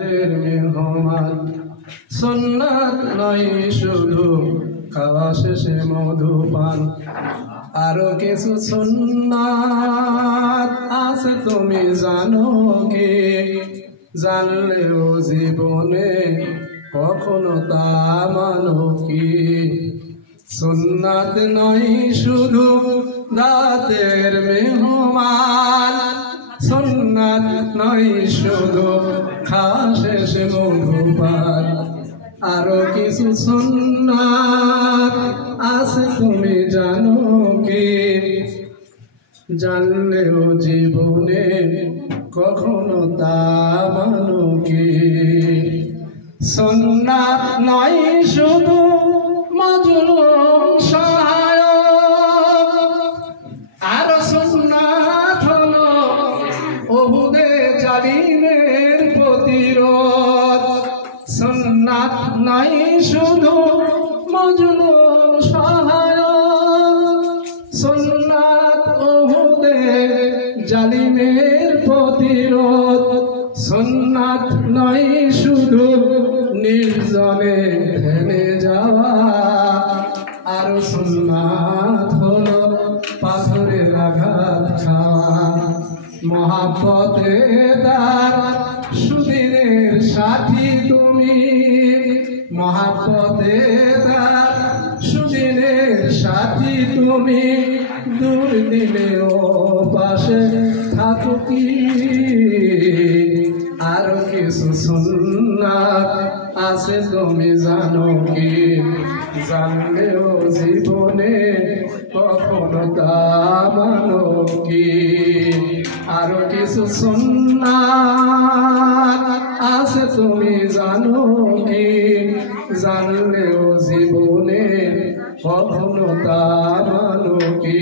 রাতের মেহমান সুন্নাত নয় শুধু খাওয়া শেষে মধুপান আরো কিছু সুন্নাত আছে তুমি জানো কি জানলেও জীবনে কখনো তা মানো কি সুন্নাত নয় শুধু রাতের মেহমান সুন্নাত নয় শুধু খাওয়া শেষে মধুপান আরো কিছু সুন্নাত আছে তুমি জানো কি জানলেও জীবনে কখনো তা মানো কি সুন্নাত নয় শুধু মাজলুম সহায়ক আরো সুন্নাত হলো উহুদে জালিমের প্রতিরোধ সুন্নাত নয় শুধু মাজলুম সহায়ক সুন্নাত উহুদে জালিমের প্রতিরোধ সুন্নাত নয় শুধু নির্জনে ধ্যানে যাওয়া আর সুন্নাত হলো পাথরের আঘাত খাওয়া মহাব্বতে তার সুদিনের সাথী তুমি মহাব্বতে তার সুদিনের সাথী তুমি দূর দিলেও পাশে থাকো কি আরো কিছু সুন্নাত আছে তুমি জানো কি জানলেও জীবনে কখনো তা মানো কি আরো কিছু সুন্নাত আছে তুমি জানো কি জানলেও জীবনে কখনো তা মানো কি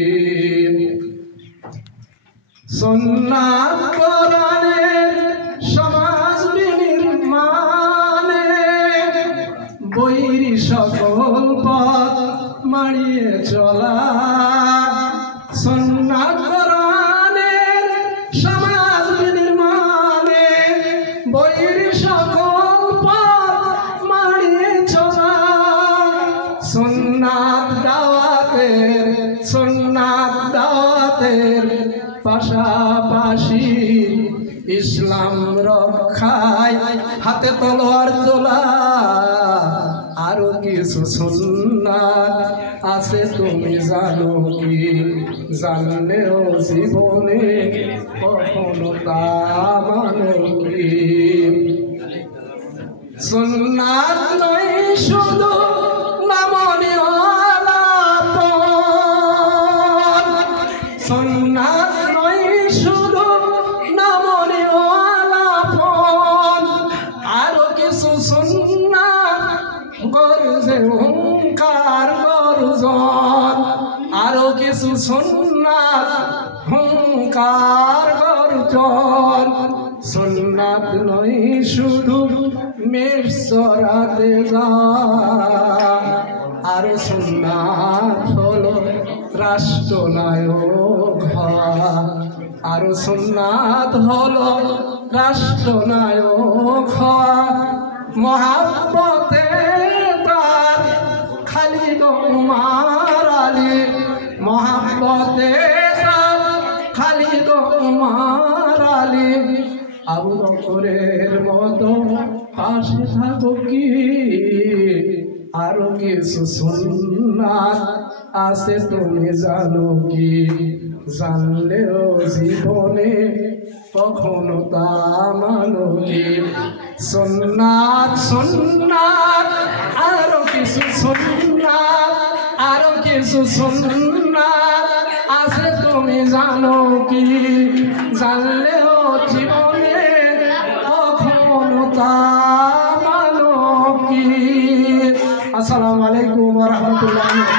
সুন্নাত কোরআনের সমাজ বিনির্মাণে বৈরী সকল পথ মাড়িয়ে চলা সুন্নাত কোরআনের সমাজ বিনির্মাণে বৈরী সকল পথ মাড়িয়ে চলা সুন্নাত দাওয়াতের পাশাপাশি ইসলাম রক্ষায় হাতে তলোয়ার তোলা আরো কিছু সুন্নাত আছে তুমি জানো কি জানলেও জীবনে কখনো তা মানো কি সুন্নাত নয় শুধু সুন্নাত নয় শুধু নামনেওয়ালাপন আরো কিছু সুন্নাত গর্জে হুঙ্কার গর্জন আরো কিছু সুন্নাত হুঙ্কার গর্জন সুন্নাত নয় শুধু মেষ চরাতে যাওয়া আরো সুন্নাত হলো রাষ্ট্রনায়ক হওয়া আরো সুন্নাত হলো রাষ্ট্রনায়ক হওয়া মহাব্বতে তার খালিদ উমার আলী মহাব্বতে তার খালিদ উমার আলী আবু বকরের মতো পাশে থাকো কি আরো কিছু সুন্নাত আছে তুমি জানো কি জানলেও জীবনে কখনো তা মানো কি সুন্নাত সুন্নাত আরো কিছু সুন্নাত আছে তুমি জানো কি জানলেও জীবনে কখনো তা মানো কি আসসালামু আলাইকুম ওয়া রাহমাতুল্লাহি